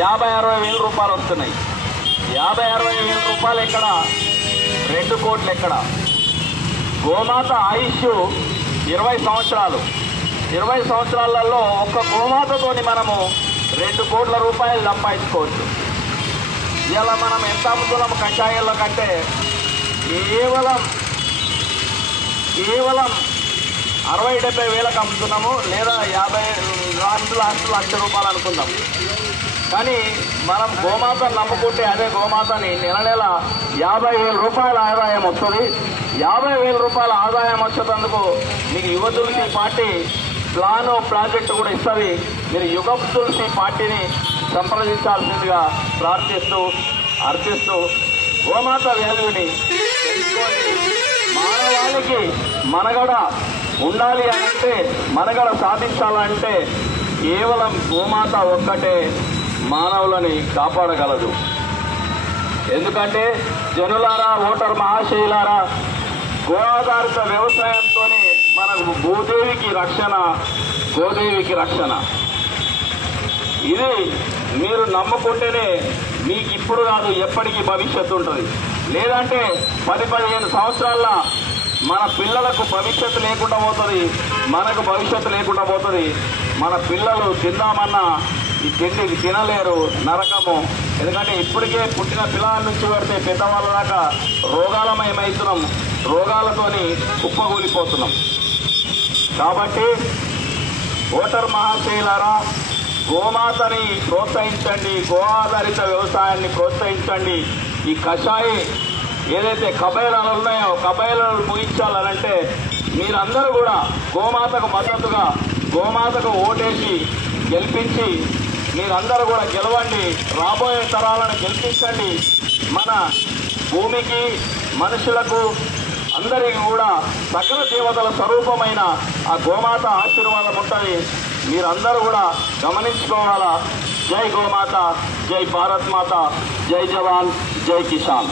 50-60 వేల రూపాయలు వస్తున్నాయి. 50-60 వేల రూపాయలు ఎక్కడ, 2 కోట్లు ఎక్కడ? గోమాత ఆయుష్ 20 సంవత్సరాలు. 20 సంవత్సరాలలో ఒక్క గోమాతతోని మనము 2 కోట్ల రూపాయలు సంపాదించుకోవచ్చు. ఇలా మనం ఎంత అమ్ముతున్నాము కషాయాల కంటే కేవలం 60-70 వేలకు అమ్ముతున్నాము, లేదా 50 లాస్ట్ లక్ష రూపాయలు అనుకుందాం. కానీ మనం గోమాతను నమ్ముకుంటే అదే గోమాతని నెల 50,000 రూపాయల ఆదాయం వస్తుంది. 50,000 రూపాయల ఆదాయం వచ్చేందుకు మీకు యువ తులసి పార్టీ ప్లాను ప్రాజెక్టు కూడా ఇస్తుంది. మీరు యుగ తులసి పార్టీని సంప్రదించాల్సిందిగా ప్రార్థిస్తూ అర్పిస్తూ గోమాత వాల్యూని తెలుసుకోండి. మానవాళికి మనగడ ఉండాలి అంటే, మనగడ సాధించాలంటే కేవలం గోమాత ఒక్కటే మానవులని కాపాడగలదు. ఎందుకంటే జనులారా, ఓటర్ మహాశయులారా, గో ఆధారిత వ్యవసాయంతోనే మనకు భూదేవికి రక్షణ, గోదేవికి రక్షణ. ఇది మీరు నమ్ముకుంటేనే మీకు ఇప్పుడు కాదు ఎప్పటికీ భవిష్యత్తు ఉంటుంది. లేదంటే 10-15 సంవత్సరాల్లో మన పిల్లలకు భవిష్యత్తు లేకుండా పోతుంది, మనకు భవిష్యత్తు లేకుండా పోతుంది. మన పిల్లలు తిందామన్నా ఈ తిండి తినలేరు, నరకము. ఎందుకంటే ఇప్పటికే పుట్టిన పిల్లల నుంచి పెడితే పెద్దవాళ్ళ దాకా రోగాలమయమవుతున్నాం, రోగాలతోని కుప్పగూలిపోతున్నాం. కాబట్టి ఓటర్ మహాశయులారా, గోమాతని ప్రోత్సహించండి, గో ఆధారిత వ్యవసాయాన్ని ప్రోత్సహించండి. ఈ కషాయి ఏదైతే కబైలాలు ఉన్నాయో కబైలాలు ముగించాలనంటే మీరందరూ కూడా గోమాతకు మద్దతుగా, గోమాతకు ఓటేసి గెలిపించి మీరందరూ కూడా గెలవండి. రాబోయే తరాలను గెలిపించండి. మన భూమికి, మనుషులకు, అందరికీ కూడా సకల దేవతల స్వరూపమైన ఆ గోమాత ఆశీర్వాదం ఉంటుంది. మీరందరూ కూడా గమనించుకోవాలా. జై గోమాత, జై భారత్ మాత, జై జవాన్, జై కిసాన్.